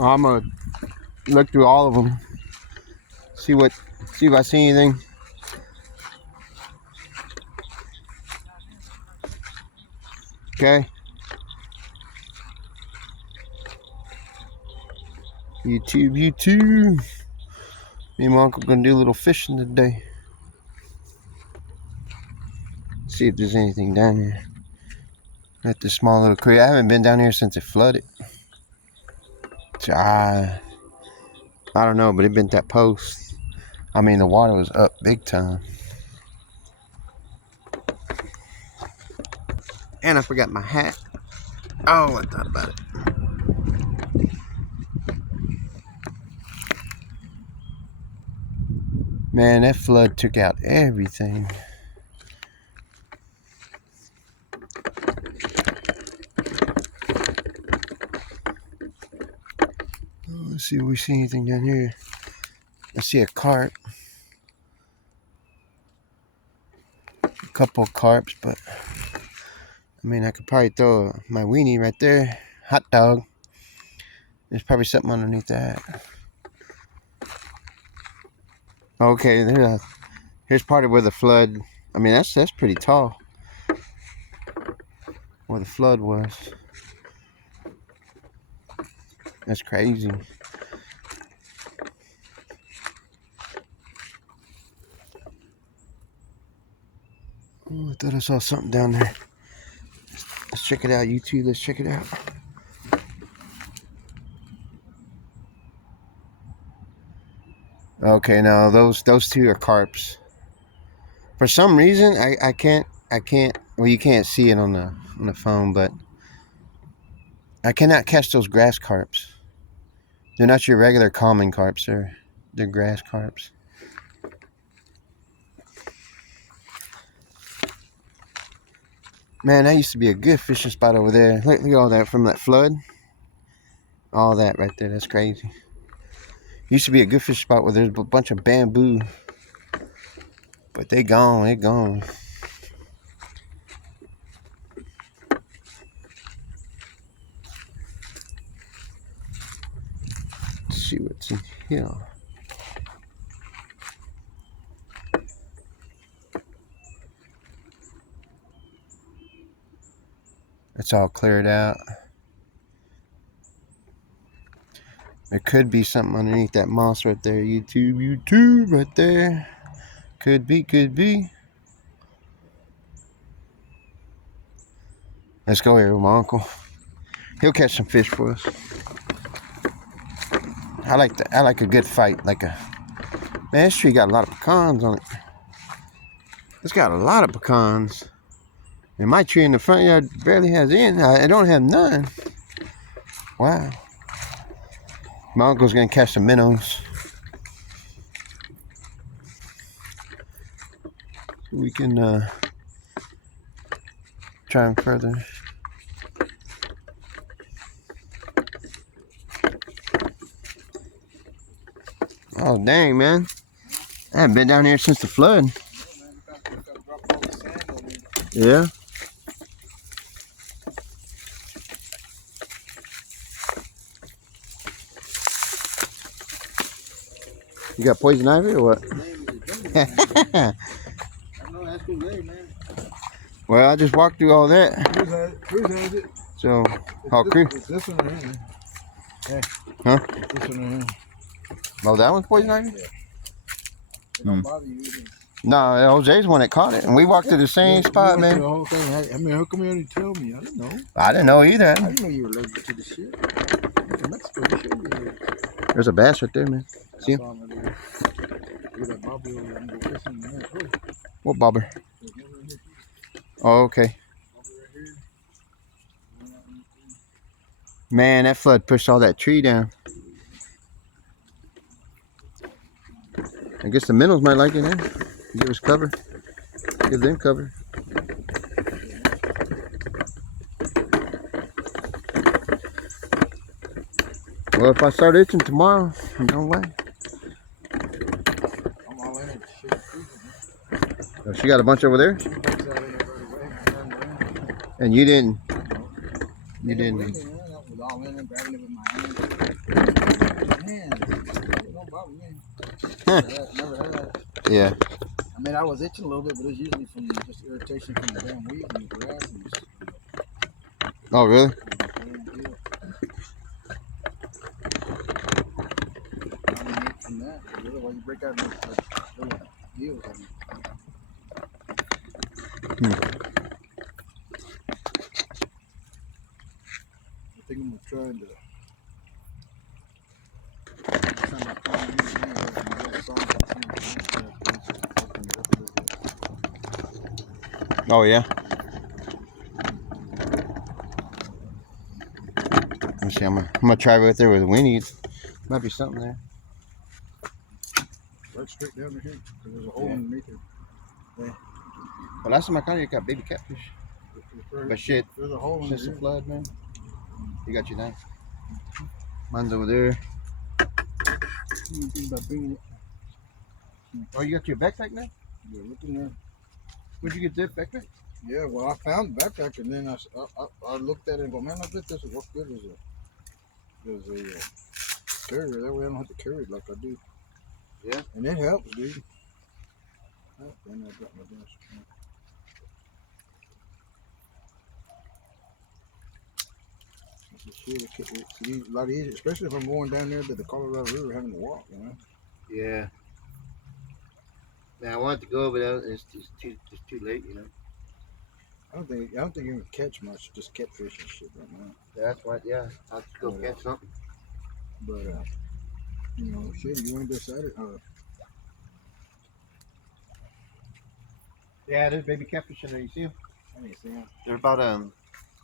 I'm gonna look through all of them. See if I see anything. Okay. YouTube. Me and my uncle gonna do a little fishing today. See if there's anything down here. At this small little creek. I haven't been down here since it flooded. So I don't know, but it bent that post. I mean, the water was up big time. And I forgot my hat. Oh, I thought about it. Man, that flood took out everything. Let's see if we see anything down here. I see a carp. A couple of carps, but I mean, I could probably throw my weenie right there. Hot dog. There's probably something underneath that. Okay, here's part of where the flood. I mean, that's pretty tall. Where the flood was. That's crazy. Oh, I thought I saw something down there. Let's check it out, YouTube. Let's check it out. Okay, now those two are carps. For some reason, I can't. Well, you can't see it on the phone, but I cannot catch those grass carps. They're not your regular common carps. They're grass carps. Man, that used to be a good fishing spot over there. Look at all that from that flood. All that right there. That's crazy. Used to be a good fishing spot where there's a bunch of bamboo. But they gone. They gone. Let's see what's in here. It's all cleared out. There could be something underneath that moss right there. YouTube right there. Could be. Let's go here with my uncle. He'll catch some fish for us. I like a good fight. Man, this tree got a lot of pecans on it. It's got a lot of pecans. And my tree in the front yard barely has any. I don't have none. Wow. My uncle's gonna catch some minnows. We can try them further. Oh dang, man! I haven't been down here since the flood. Yeah. You got poison ivy or what? Well, I just walked through all that. Cruz has it. So, how Cruz? This one right here. Yeah. Huh? This one right here. Oh, that one's poison ivy? Yeah. It don't bother you either. No, Jose's one that caught it, and we walked to the same spot, man. The whole thing. I mean, how come you didn't tell me? I didn't know. I didn't know either. I didn't know you were allergic to the shit. In Mexico, you should be allergic. There's a bass right there, man. See him? Look at that bobber over there. I'm going fishing in there. What bobber? Oh, okay. Man, that flood pushed all that tree down. I guess the minnows might like it, eh? Give us cover. Give them cover. Well, if I start itching tomorrow, no way. I'm all in it. Oh, she got a bunch over there? And you didn't. You didn't. was all in it, grabbing it with my hand. Man, it don't bother me. Never had. Yeah. I mean, I was itching a little bit, but it's usually from just irritation from the damn weeds and the grass and just, Oh, really? from that. Otherwise, you break out those little deals. I mean. I think I'm trying to. Oh, yeah. Let's see. I'm gonna try right there with the weenies. Might be something there. Right straight down to here. There's a hole underneath it. Yeah. Well, last time I caught it, you got baby catfish. But shit, there's a hole since under the flood, man. You got your knife. Mine's over there. You think about bringing it? Oh, you got your backpack now? Yeah, look in there. Where'd you get that backpack? Yeah, well, I found the backpack and then I looked at it and go, man, I bet this would work good as a carrier. That way I don't have to carry it like I do. Yeah. And it helps, dude. Oh, then I got my desk. It's a lot easier, especially if I'm going down there to the Colorado River having to walk, you know? Yeah. Man, I wanted to go, but it's too late, you know. I don't think you can catch much, just catfish and shit right now. That's why, yeah. I'll have to go catch something. But you know, shit, you want to decide it? Yeah, there's baby catfish in there. You see them? I didn't see them. They're about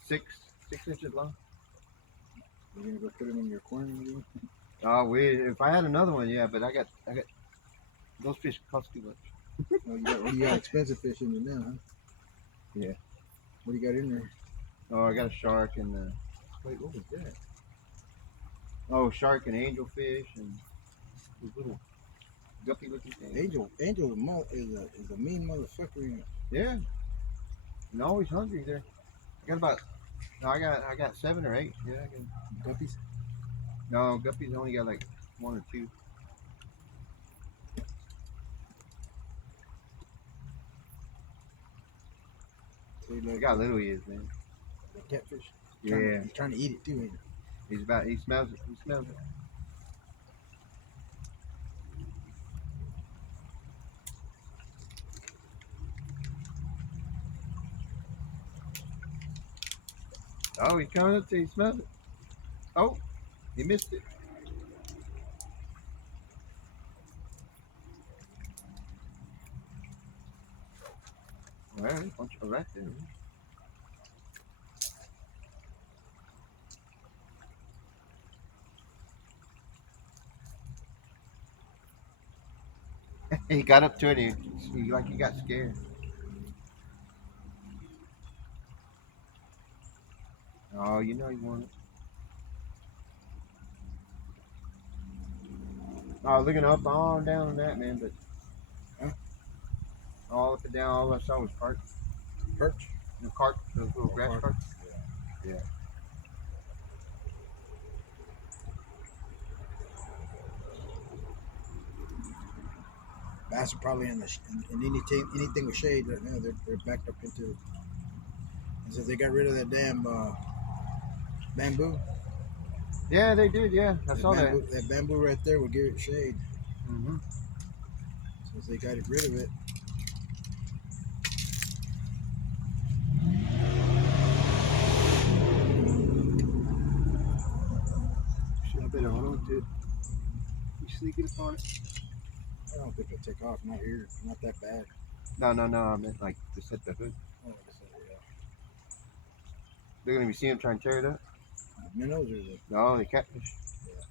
6 inches long. You're gonna go put them in your aquarium? Oh, if I had another one, yeah, but I got those fish cost too much. Oh, you got expensive fish in there now, huh? Yeah. What do you got in there? Oh, I got a shark and wait, what was that? Oh, shark and angelfish and these little guppy looking things. Angel is a mean motherfucker. Yeah. And always hungry there. I got 7 or 8. Yeah, Guppies? No, guppies only got like 1 or 2. So Look how little he is, man. The catfish? Yeah. He's trying to eat it too, ain't he? He smells it. He smells it. Oh, he's coming up to you. He smells it. Oh, he missed it. All right, right there. He got up to it. He got scared. Oh, you know you want it. Oh, looking up on down on that, man, but all up and down, all I saw was perch. Perch? The carp, the little grass carp. Yeah. Bass are probably in anything with shade right now. They're backed up into it. And since they got rid of that damn bamboo. Yeah, they did. Yeah, I saw bamboo, that. That bamboo right there will give it shade. Mm-hmm. Since they got rid of it. I better hold on to it. You sneaking upon it? I don't think it'll take off. Not here. Not that bad. No. I meant like just hit the hood. Oh, so, yeah. They're gonna be seeing him trying to tear it up. The minnows or the... No, the catfish. Yeah.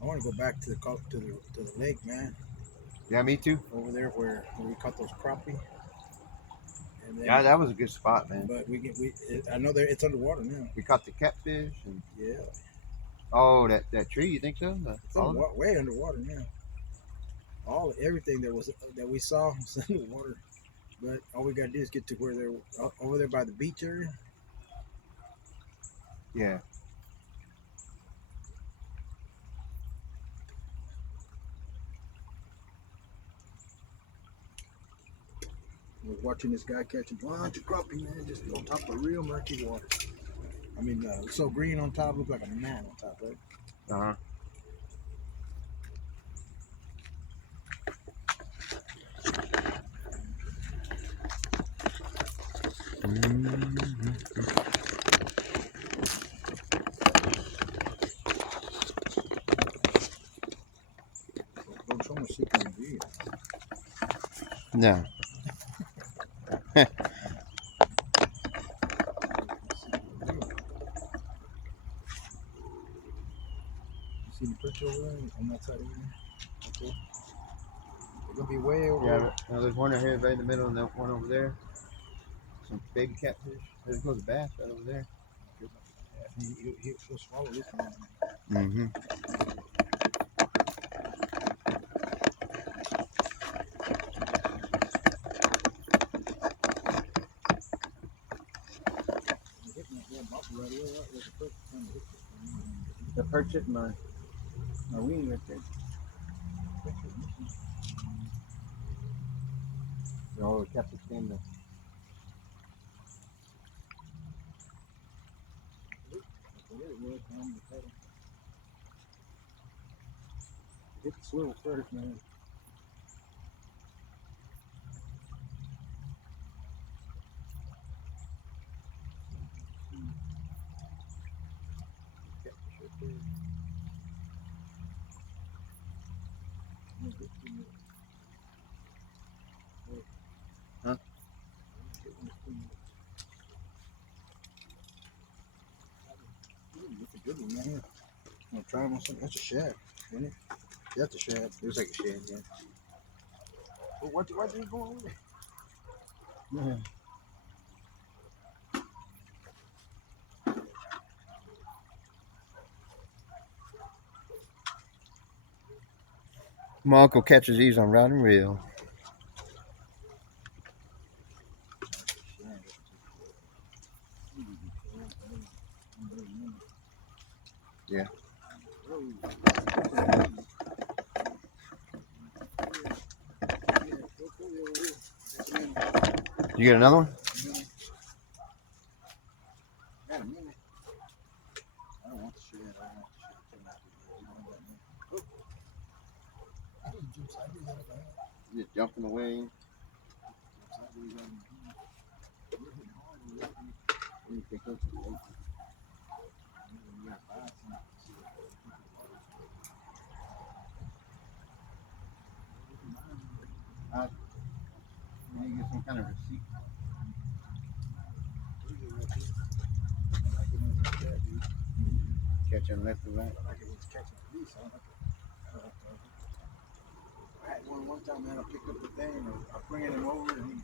I want to go back to the lake, man. Yeah, me too. Over there where we caught those crappie. And then, Yeah, that was a good spot, man. But I know it's underwater now. We caught the catfish and Yeah. oh, that tree. You think so? It's way underwater now. everything that we saw was in the water. But all we gotta do is get to where they're over there by the beach area. Yeah. We're watching this guy catching a bunch of crappie, man, just on top of real murky water. I mean, so green on top, look like a man on top, right? Uh-huh. Don't show me secret V. No. You see the picture over there on that side of here? Okay. They're gonna be way over. Yeah, there's one right here right in the middle and that one over there. Some big catfish. There's goes a bass right over there. He'll swallow this one. Mm-hmm. The perch hit my wing right there. No, the catfish came there. Hit the swivel first, man. Huh? That's a good one, man. I'm gonna try him on something. That's a shad, isn't it? That's a shad. It was like a shad, yeah. Well, why did he go over there? Yeah. My uncle catches these on rod and reel. Yeah. You get another one? Got a minute. I don't want the shad. I don't want the shad. Just jumping away. You get some kind of receipt. Catching left and right. I had one time, man. I picked up the thing and I bring him over and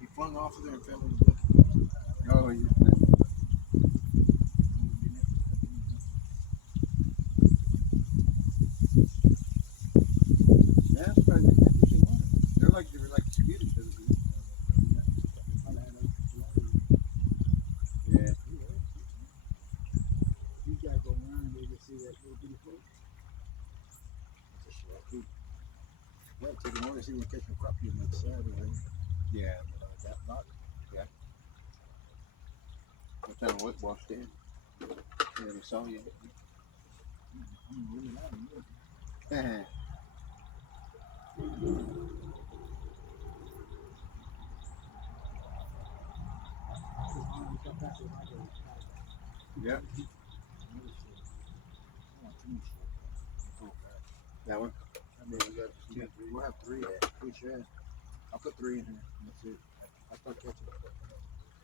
he flung off of there and fell in the bucket. Oh, yeah. That's probably the catfish one. They're like distributed to the group. Yeah. These guys go around and they just see that little bitty float. That's a shad, dude. Yeah, take him over and see if we can catch a crappie on that side, right? Yeah. That box. What time of what washed in? Yeah, we saw you. Really loud, Yep. That one? We'll have three shads. I'll put three in here. That's it. I'll start catching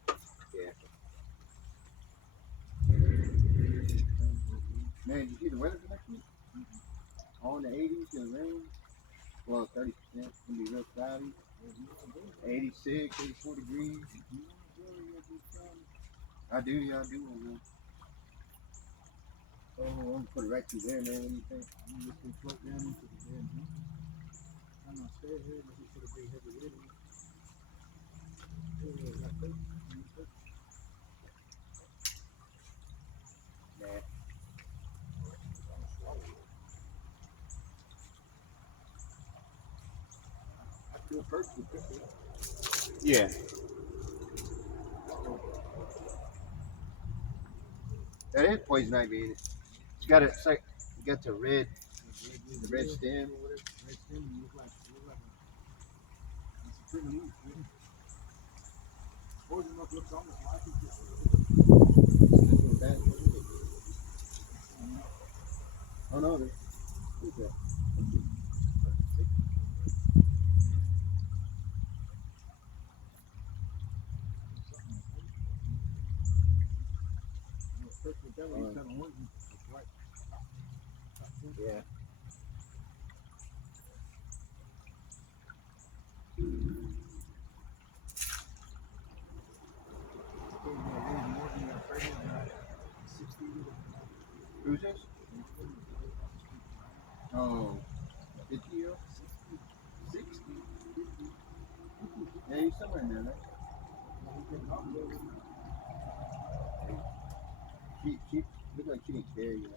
it. Yeah. Man, did you see the weather for next week? All in the 80s, gonna rain. Well, 30%. Gonna be real cloudy. 86, 84 degrees. I do, yeah, I do. Oh, I'm gonna put it right through there, man. What do you think? I'm just gonna float down into the bed. Yeah. That is poison ivy in it. It's got it's like got the red stem or whatever. Red stem look like it's a pretty leaf. Poison oak looks almost like it. Oh no, there's that? Yeah. Who's this? Oh, 50 year old? 60? Yeah, he's somewhere in there, right? She look like she didn't care, you know.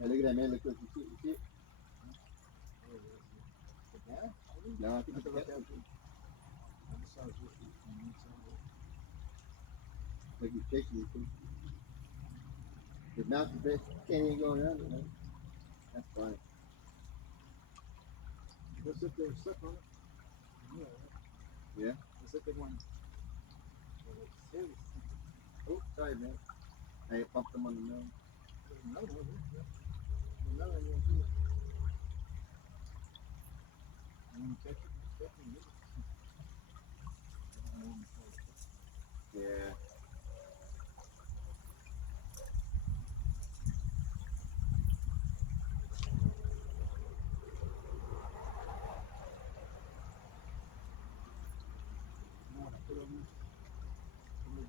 Yeah, look at that man, look, you see it? No, I think it's like he's chasing you too. His mouth is big, can't even go around it, man. That's funny. Let's sit there and suck on it. Yeah? Let's sit there one. Oh, sorry, man. I bumped him on the nose. Yeah.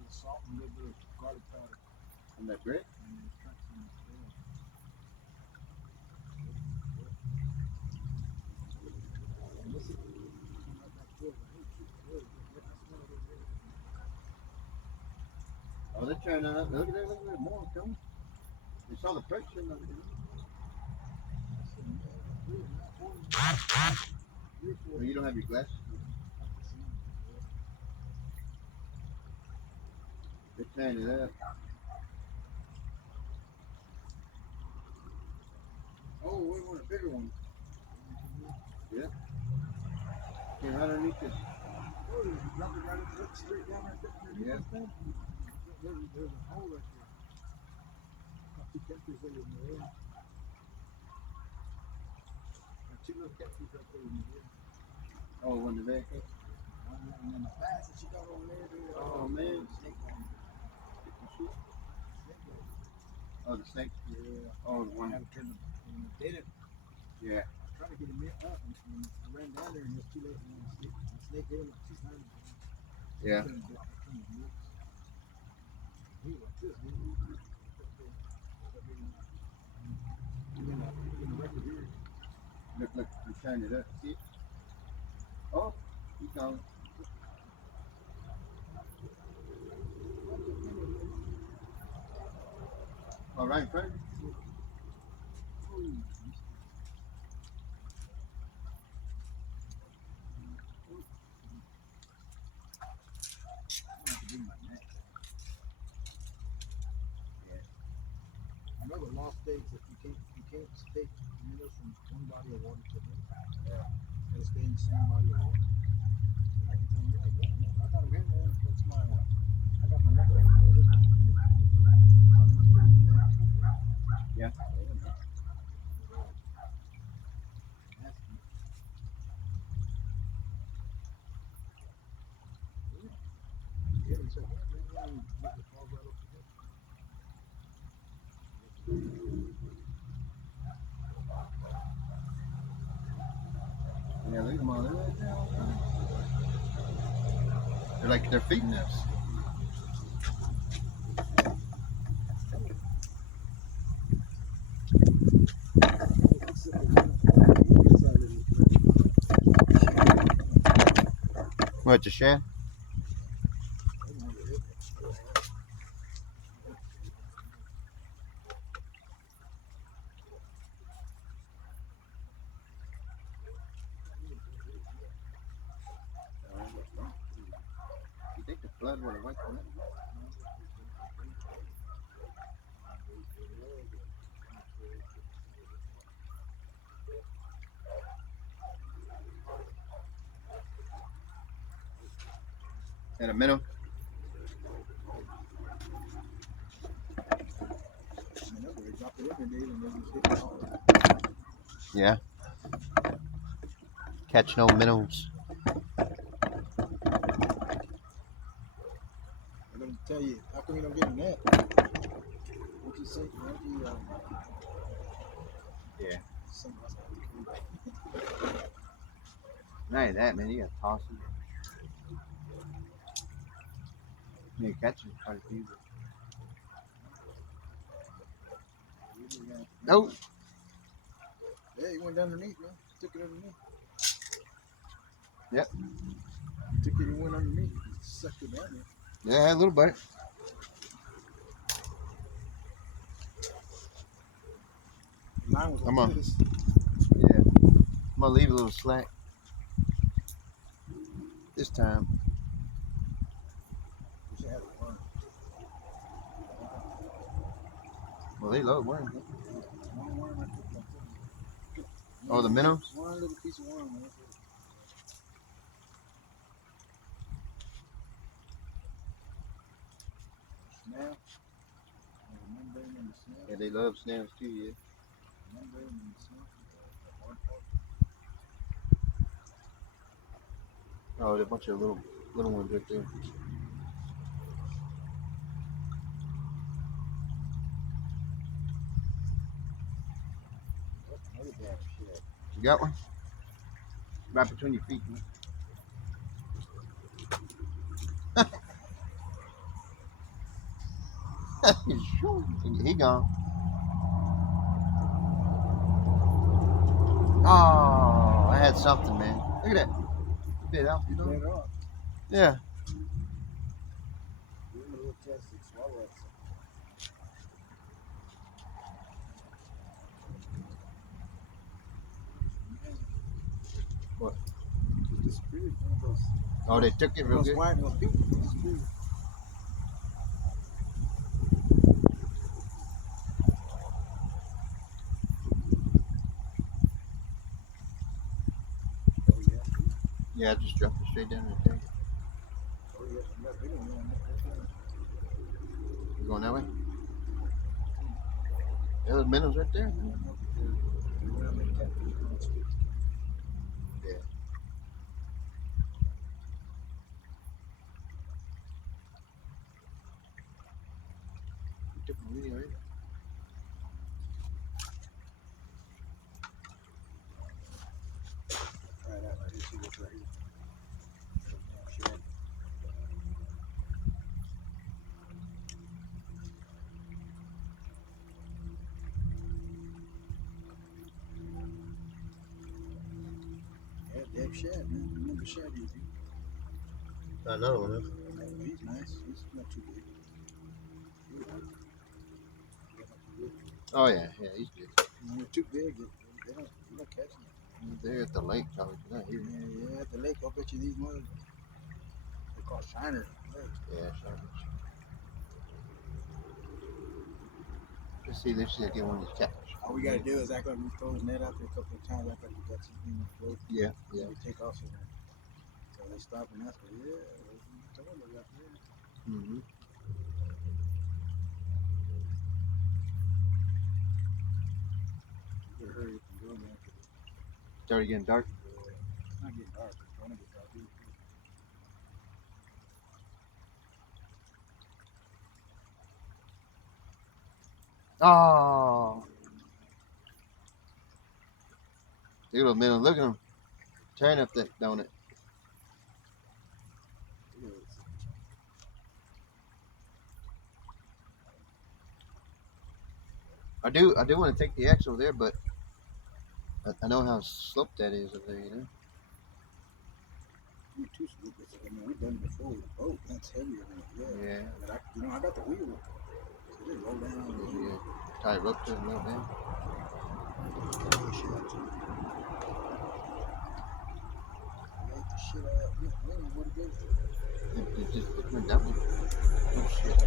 Salt and a little bit of garlic powder. On that brick? Oh, they're trying to look at that, more coming. They saw the pressure. Well, you don't have your glasses. They're tearing it up. Oh, we want a bigger one. Yeah. Came right underneath it. Drop it right straight down right there. Yeah. There's a hole right there. Got two catfish there in the air. Got two little catfish right there in the air. Oh, when the back up. And then the bass that she got over there. Oh, man. Snake bite. Oh, the snake? Yeah. Oh, the one. I had to turn the data. Yeah. I was trying to get him up and I ran down there and it was too late. And the snake hit him like 2 times. Yeah. He was like this, man. In the record here. Look, he's tearing it up. See? Oh, he's gone. Oh, right in front of you? I know the law states that you can't take minnows from one body of water to another. Yeah. Gotta stay in the same body of water. And I can tell them, yeah, I got them in there. That's my, I got my record. Yeah. Yeah, look at them all. They're like, they're feeding us. What, the shad? You think the flood would have wiped them out? And a minnow? Yeah. Catch no minnows. I'm gonna tell you, how come you don't get a net? What you say? Yeah. Not only that, man, you gotta toss it. You catch it, quite a few. Nope. Yeah, you went underneath, man. Took it underneath. Yep. Took it and went underneath. Sucked it down there. Yeah, a little bit. Mine was Come like on. this. Yeah. I'm gonna leave a little slack this time. We should have a worm. Well, they love worms. One worm I took. Oh, the minnows? One little piece of worm. Man. Snail. Membrane and the snail. Yeah, they love snails too, yeah. Membrane and the snail. Oh, there's a bunch of little ones right there. Another damn shit. You got one? Right between your feet. Man. He gone. Oh, I had something, man. Look at that. You bit out, you know? Bit up. Yeah. Give him a little test and swallow it. What? It disappeared. One of those. Oh, they took it real Those good. white ones. It disappeared. Oh yeah. Yeah, I just dropped it straight down right there. Oh yeah. I'm not big on that. You going that way? Yeah, there's minnows right there. Man. Yeah. You took my video, right? Try that. Right here. See what's right here. Sure. Yeah, Deb Shad, man. Remember Shad, you do. Another one, huh? He's nice. He's not too big. Oh, yeah, he's good. When they're too big, you don't catch them. They're at the lake, probably. Not here. Yeah, at the lake, I'll bet you these ones, they're called shiners. Yeah, sharpish. Let's see if I get one of these catfish. All we gotta do is act like we throw his net out there a couple of times, act like we got something in the float. Yeah, yeah. We take off somewhere. So they stop and ask, yeah, what you throwing it out there? Mm-hmm. You better hurry up and go now. It's already getting dark. It's not getting dark. It's gonna get dark. Oh. Take a little minute. Look at him. Tearing up that donut. I do want to take the X over there, but I know how sloped that is over there, you know. You're too slow. I mean, we've done it before with a boat. That's heavier than it. Yeah. But I got the wheel. So they roll down on the hill. Yeah. Tie a rope to it a little bit. Shit out. I don't know what it is. It went down. Oh shit.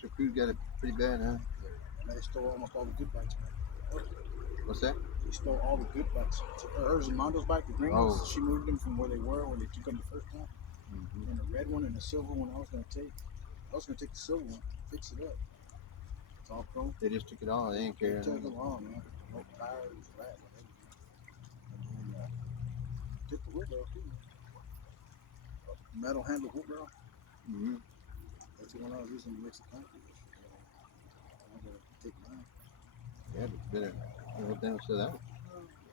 So food got it pretty bad, huh? They stole almost all the good bites. What's that? They stole all the good bites. Hers and Mondo's bike, the green ones, she moved them from where they were when they took them the first time. Mm-hmm. And the red one and the silver one I was going to take. I was going to take the silver one, fix it up. It's all pro. They just took it all. They didn't care. They took it all, man. No tires, flat, whatever. And then took the wood barrel, too. Metal handle wood barrel. Mm-hmm. That's the one I was using to mix the concrete. I'm going to take mine. Yeah, but better. What the hell said that?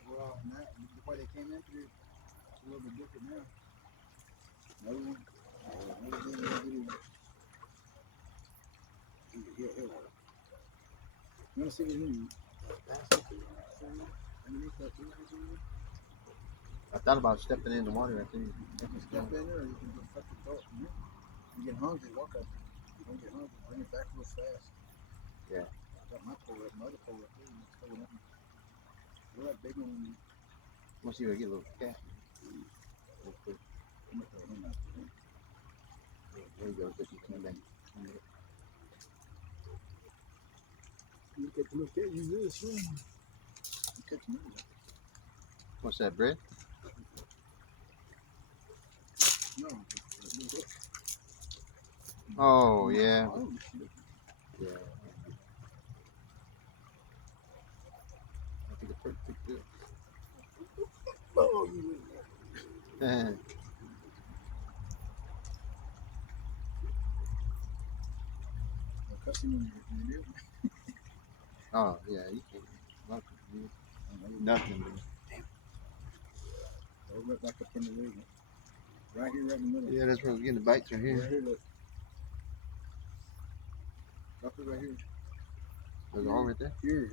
Well, now, the way they came in through, it's a little bit different now. Another one. Here. You want to see the new basket underneath that thing? I thought about stepping in the water. I think. You can step in there, or you can just cut the boat. You get hungry, walk up. You don't get hungry, bring it back real fast. Yeah. I got my pole up, my other pole up there. Where that big one? We'll see if I get a little cat. Real quick. There you go. Just come back. You get to look at you this one. You catch me. What's that, bread? No. Oh, yeah. Yeah. I think it's pretty good. Oh, you. Oh, yeah, you can't. Nothing. Right back up in the river. Right here, right in the middle. Yeah, that's where we're getting the bites right here. Right here, look. Drop it right here. There's a hole right there? Here.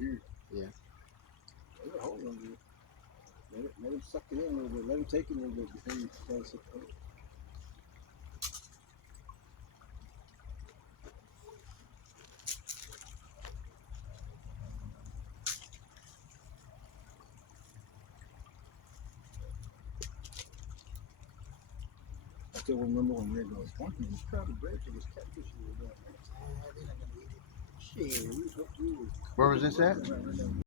Yeah. There's a hole right here. Let him suck it in a little bit. Let him take it a little bit before you try to suck it out. I still remember when we was pointing, this crowd of bread to this catfish you were doing. They're not going to eat it. Shit, we hooked you. Where was this at?